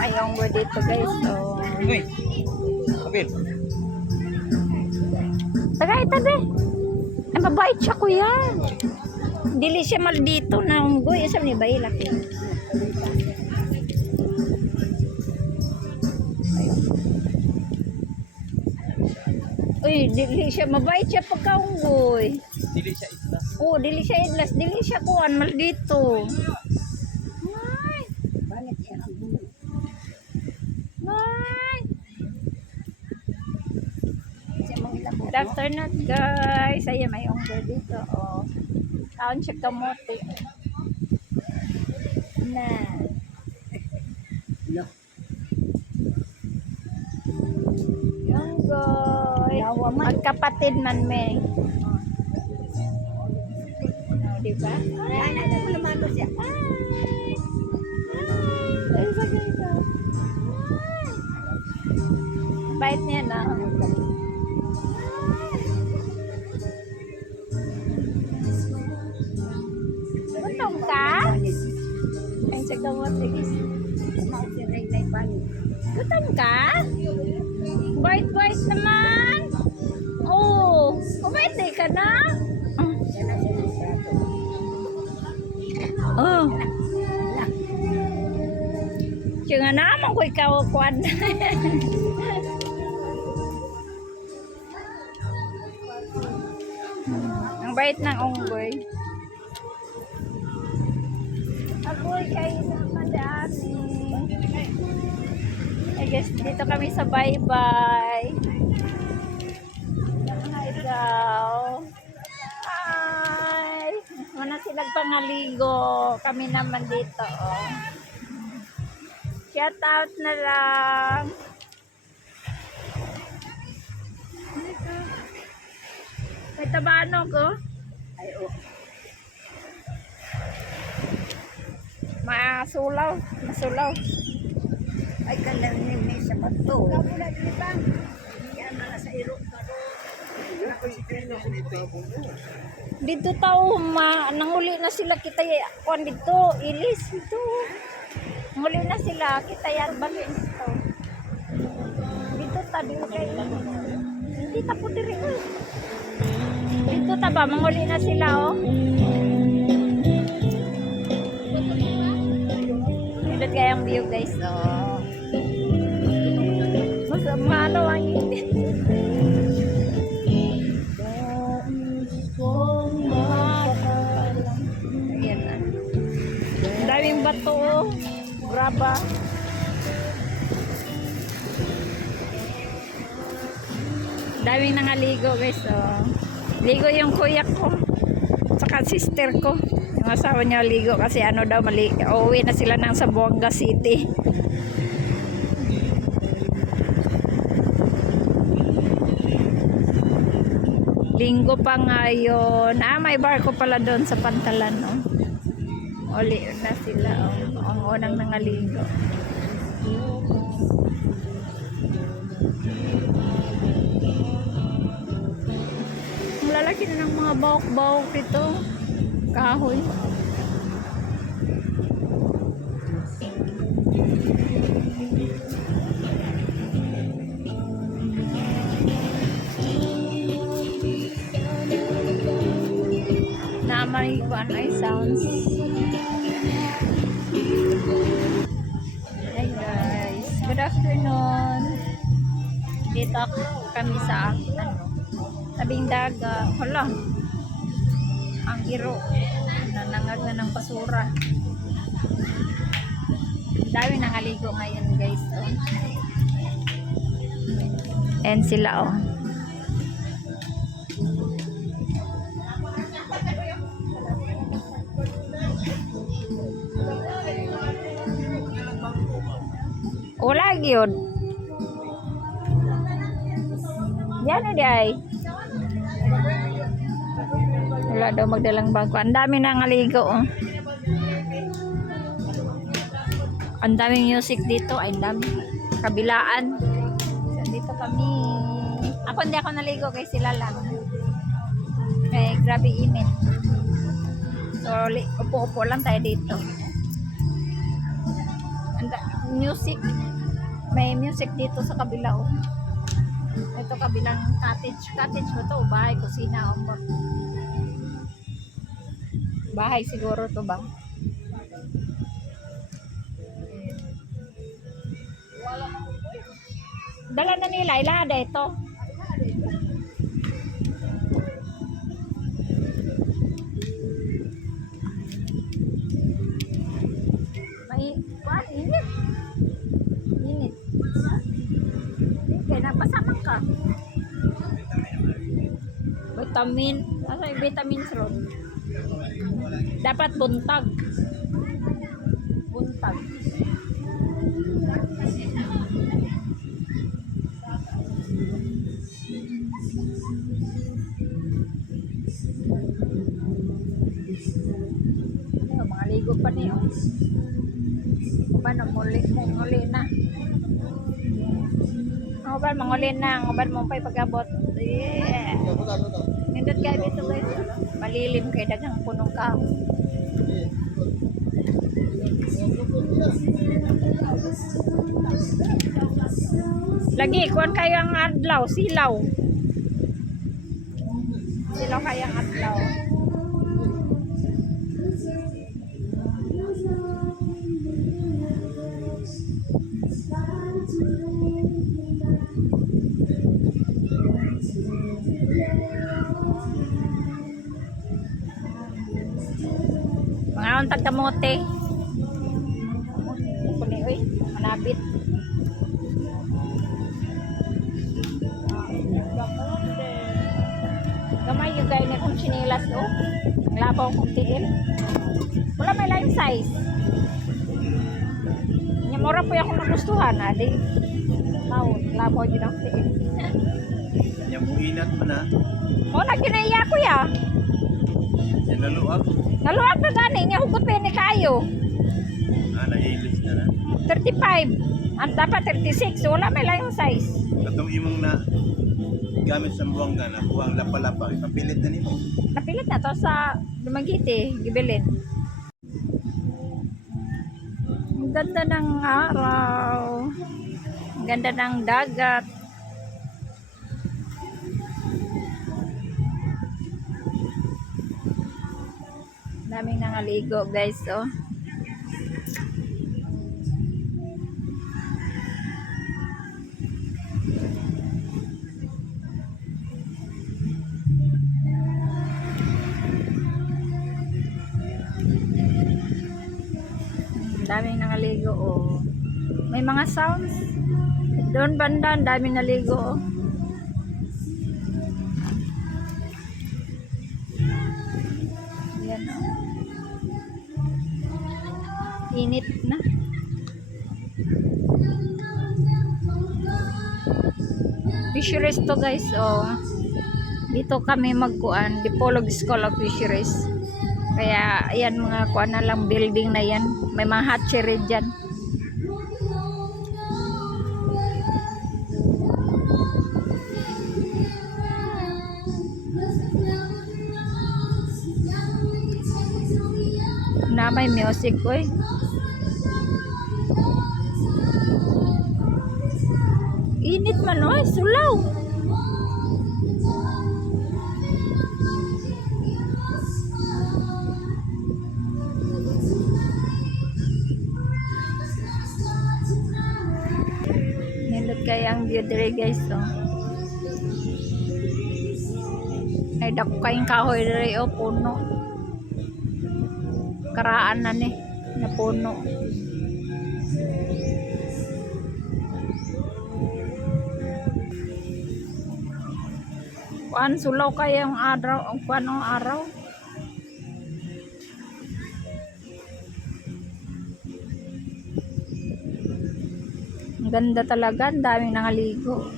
Ayong go dito guys. So, Uy, kapit. tagay tabi. Ay, mabait siya kuya. Dili siya maldito na unggoy. Asa ni ba laki? Uy, dili siya mabait siya pagkaunggoy. Dili siya islas. Oh, dili siya idlas, dili siya kuan maldito. Ay. Ay. Good afternoon guys. Ay may unggoy dito. Oh. Kaon siya kamote. Na. Unggoy. Magkapatid man me. Di ba? Ay, naman siya. Ay, sa bait niya na. Gutom ka? Ay, sa gamot. Gutom ka? Bait-bait naman. Oh, mabait ka na? Oh. Siya nga naman ko ikaw kuwan. Ang bait ng unggoy. Agoy kayo sa madami. I guess dito kami sa bye-bye. Hi daw. Hi. Mana silang pangaligo. Kami naman dito. Oh. Shout out na lang. May tabano ko. Ay, oh. Masulaw. Masulaw. Ay, kalang may sa bato. Kamulat ni Bang. Yan na sa iro. Dito tao, nanguli na sila kita kuan dito. Ilis dito. Muli na sila, kita yan bagay ito. Dito ta, dito kayo. Hindi ta po diri. Dito ta ba, manguli na sila oh. Ito kayang view guys oh. Mas malo ang init. Ayan na. Daming bato oh. Graba. Daming nangaligo guys oh. Ligo yung kuya ko saka sister ko, yung asawa niya ligo kasi ano daw uuwi na sila ng Zamboanga City. Linggo pa ngayon. May barko pala doon sa Pantalan oh. Uli na sila oh. Ang unang nangaligo. Ang lalaki na ng mga bawok-bawok dito. Kahoy. Na may ay sounds. Hi guys, good afternoon. Dito kami sa tabing dagat. Hala, ang iro nanangag na ng basura. Dami nangaligo ngayon guys oh. And sila oh. Wala gyud. Yan na day. Wala daw magdalang bangko. Ang dami nang aligo oh. Ang daming music dito. Ay, ang dami. Kabilaan. So, dito kami. Hindi ako naligo kay sila lang. Kaya grabe init. So, upo-upo lang tayo dito. Music. May music dito sa kabila oh. Ito kabilang cottage. Cottage ba to? Bahay, kusina, umor. Bahay siguro to ba? Dala na nila, ilada ito. May, kuan, init. Init. Okay, napasaman ka. Vitamin. Ano yung vitamins ron? Dapat buntag. Buntag. Ano, mga ligo pa niyo. Paano, muli na. Ang uban, manguli na. Ang uban mo pa'y pag-abot. Yeah. Nindot kayo dito guys. Malilim kayo dagang punong kahoy. Lagi, kuhan kayo ang adlaw, silaw. Silaw kayo ang adlaw. Mga untag kamote. Kuni oy, manabit. Gamay yung gaya na kong chinilas oh. Ang labaw kong tiil. Wala may line size. Nyamura po yung akong nagustuhan. Adi. Taon, labaw din ang tiil. Nyamuinat mo na. O, nagkinaiya ko ya. Yan naluag. Naluwag na gani. Nga hugot pa yun ni kayo. Nailis na na. 35. Ang dapat 36. Wala may line size. Katong imong na gamit sa buwangga na buwang lapa-lapa. Ipapilit na nimo. Napilit na to sa Dumaguete, Gibilin. Ang ganda ng araw. Ang ganda ng dagat. Daming nangaligo guys oh. Daming nangaligo oh. May mga sounds. Doon banda, daming naligo oh. Yan oh. Init na. Fisheries to guys oh. Dito kami magkuan, Dipolog School of Fisheries. Kaya ayan mga kuan na lang building na yan. May mga hatchery dyan. Na may music ko eh. Init man oh, sulaw. Nindot kaya ang view dire guys oh. Ay dako kayong kahoy dire oh, puno. Karaan na ni na puno. Kuan sulaw kaya ang araw, ang kuan ang araw. Ang ganda talaga, ang daming nangaligo.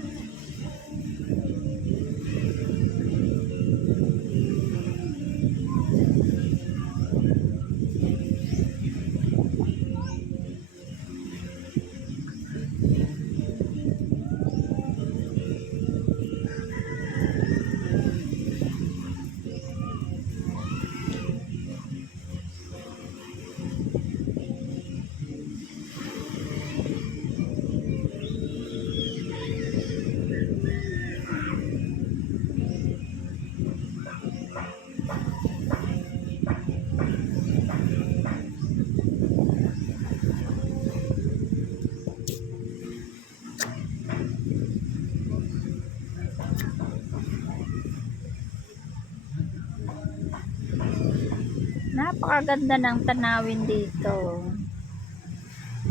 Napakaganda ng tanawin dito.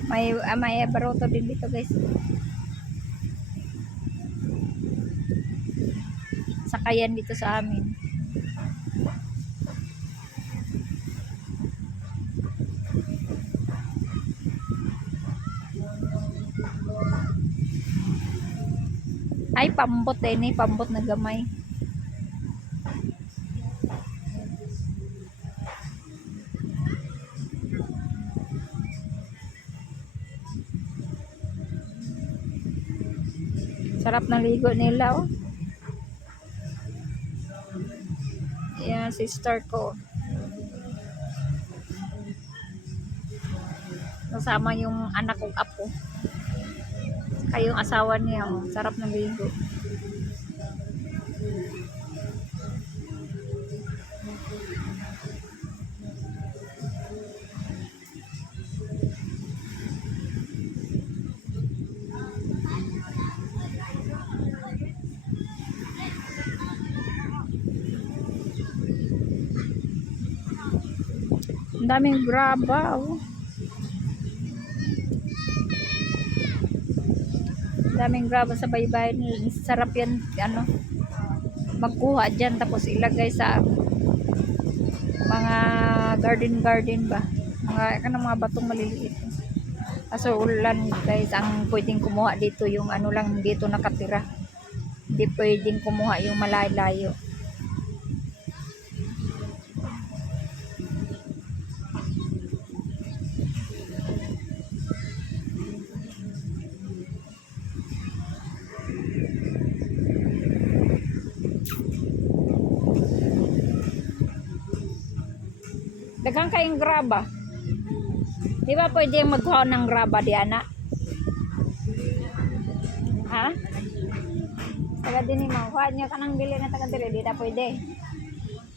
May baroto din dito guys. Sakayan dito sa amin. Ay, pambot din eh. Pambot na gamay. Sarap ng ligo nila, oh. Yan, sister ko. Kasama yung anak kong apo. Saka yung asawa niya, oh. Sarap ng ligo. Ang daming graba, oh. Ang daming graba sa baybayin. Sarap yan, ano, magkuha dyan tapos ilagay sa mga garden ba. Mga batong maliliit. Kaso ulan guys, ang pwedeng kumuha dito yung ano lang dito nakatira. Hindi pwedeng kumuha yung malayo-layo. Daghang kayong graba. Di ba pwede magkuha ng graba, Diana? Ha? Taga din mo. Kuha niyo ka ng bili na taga dire. Di na pwede.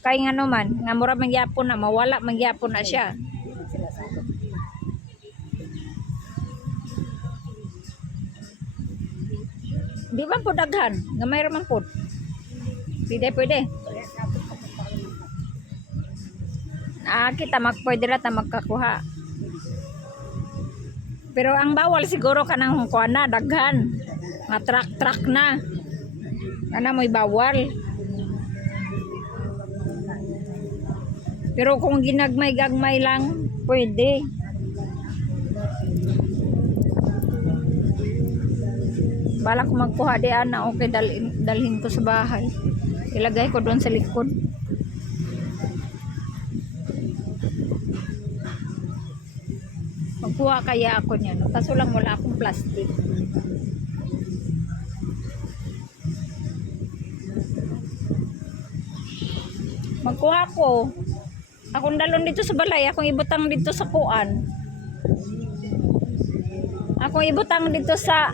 Kaya nga naman, nga mura mangyapon na, mawala mangyapon na siya. Di ba po daghan? Nga mayroon man po. Pwede. Kita pwede na ta magkakuha. Pero ang bawal siguro ka ng kuha na, daghan. Nga truck na. Kana mo'y bawal. Pero kung ginagmay-gagmay lang, pwede. Bala ko magkuha di ana, okay, dalhin ko sa bahay. Ilagay ko doon sa likod. Magkuha kaya ako niyan. Kaso lang wala akong plastic. Magkuha ko. Akong dalon dito sa balay. Akong ibutang dito sa kuan. Akong ibutang dito sa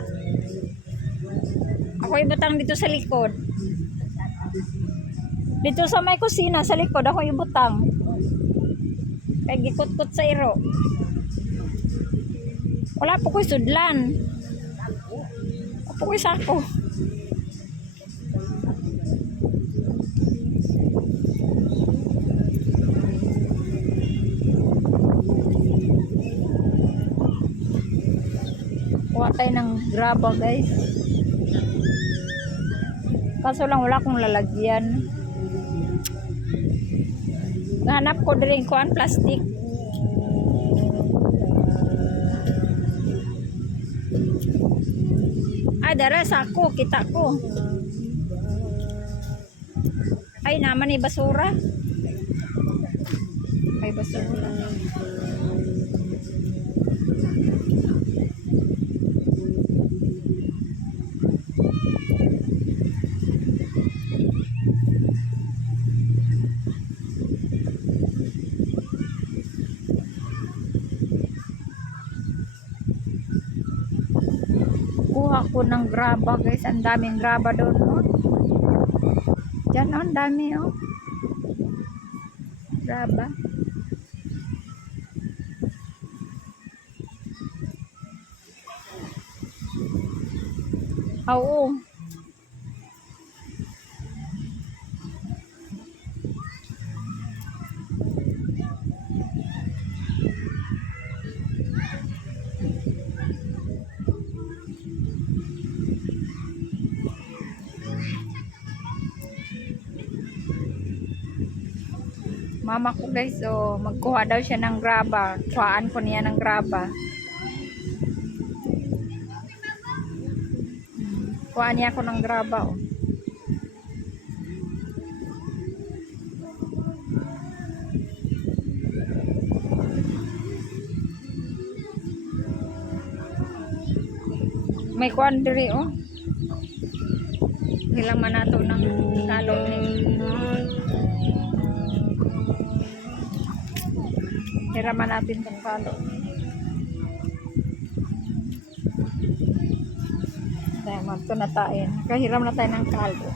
likod. Dito sa may kusina sa likod akong ibutang. Kaya gikot-kot sa iro. Wala po ko'y sudlan. Wala po ko'y sako. Kuha tayo ng graba guys. Kaso lang wala akong lalagyan. Hanap ko din kuan plastic. Dara sako kita ko. Ay naman ni basura. Ay basura. Kuha ko ng graba guys, ang daming graba doon, oh. Diyan, oh, ang dami, oh. Graba. Oo. Mama ko guys, oh, magkuha daw siya ng graba. Kuhaan ko niya ng graba. Kuhaan niya ako ng graba, oh. May kuhaan diri, oh. Hilaman nato ng salon ni. Hiraman natin itong salon. Dahil magto na tayo. Kahiram na tayo ng kaldo.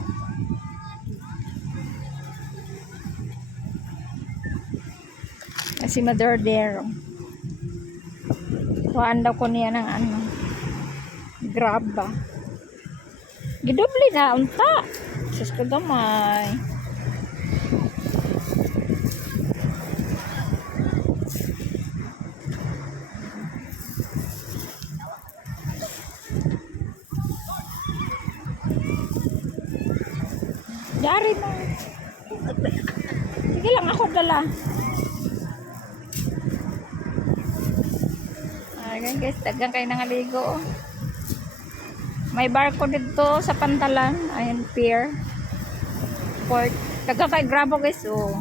Kasi madordero. Kuhaan daw ko niya ng ano. Grab ba? Gidubli na unta. Sus ko damay. Yari na. Sige lang ako dala. Ayan guys, dagang kayo nangaligo. Oh. May barko dito sa Pantalan. Ayan, pier. Port. Dagang kayo grabo guys. Oh.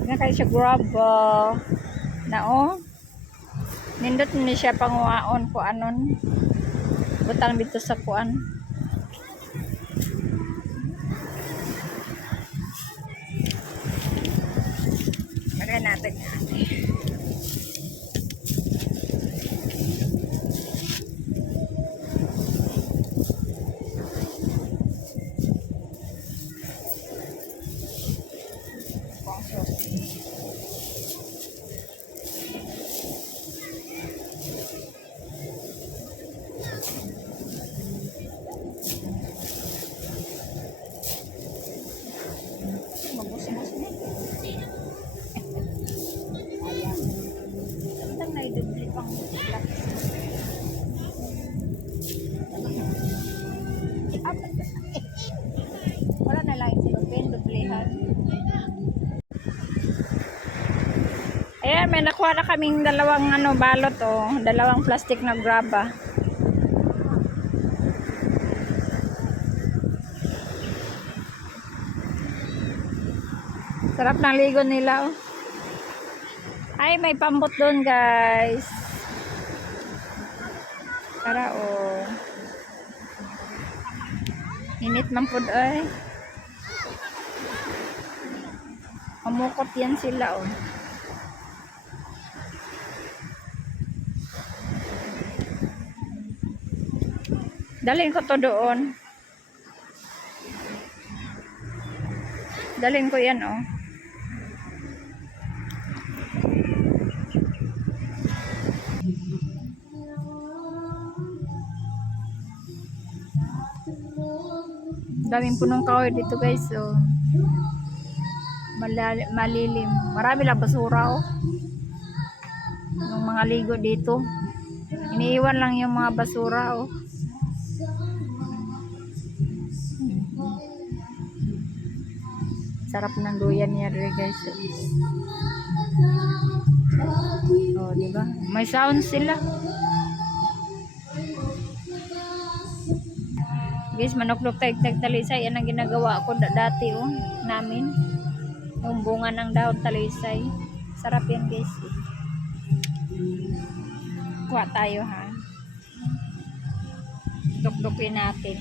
Dagang kayo siya grabo. Na oh. Nindot ni siya panguaon ko anon. Butang dito sa kuan. Magay natin. Mabusing-busing na. Ayan. Itang naidubli pang lapis. Wala na lang sila. Dublihan. Ayan, may nakuha na kaming dalawang ano, balot oh. Dalawang plastic na graba. Sarap ng ligo nila oh. Ay, may pambot doon guys. Tara oh. Init man po ay. Pamukot yan sila oh. Dalhin ko to doon. Dalhin ko yan oh. Daming punong kahoy dito guys oh. Malilim. Marami lang basura oh. Yung mga ligo dito. Iniiwan lang yung mga basura oh. Sarap ng duyan niya rin guys. Oh, di ba? May sound sila. Guys, manuklok talisay. Yan ang ginagawa ko dati oh, namin. Yung bunga ng dahon talisay. Sarap yan guys. Kuha tayo ha. Dukdukin natin.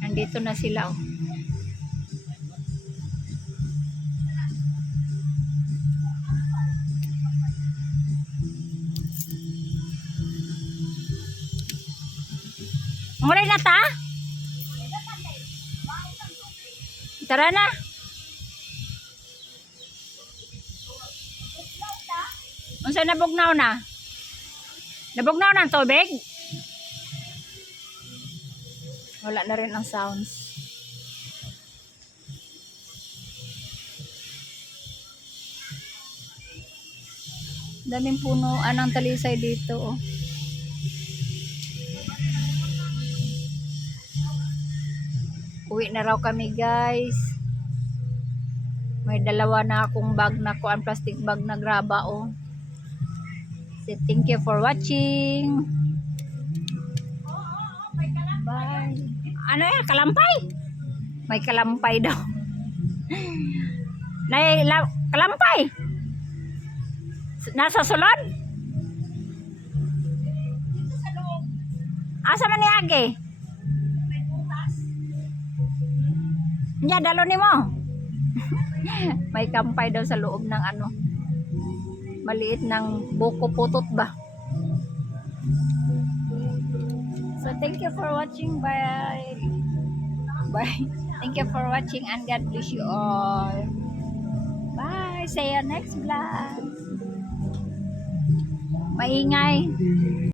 Nandito na sila oh. Mulai na ta? Tara na. Unsa nabugnaw na? Nabugnaw na ang tubig? Wala na rin ang sounds. Daming punuan ng talisay dito. Oh. Uwi na raw kami guys. May dalawa na akong bag na kuan, plastic bag na graba oh. So, thank you for watching. Bye. Ano yan? Kalampay? May kalampay daw. Kalampay? Nasa sulod? Asa man ni Age? Nya, dalo ni mo. May kampay daw sa loob ng ano. Maliit ng buko putot ba? So thank you for watching. Bye. Bye. Thank you for watching and God bless you all. Bye. See you next vlog. Maingay.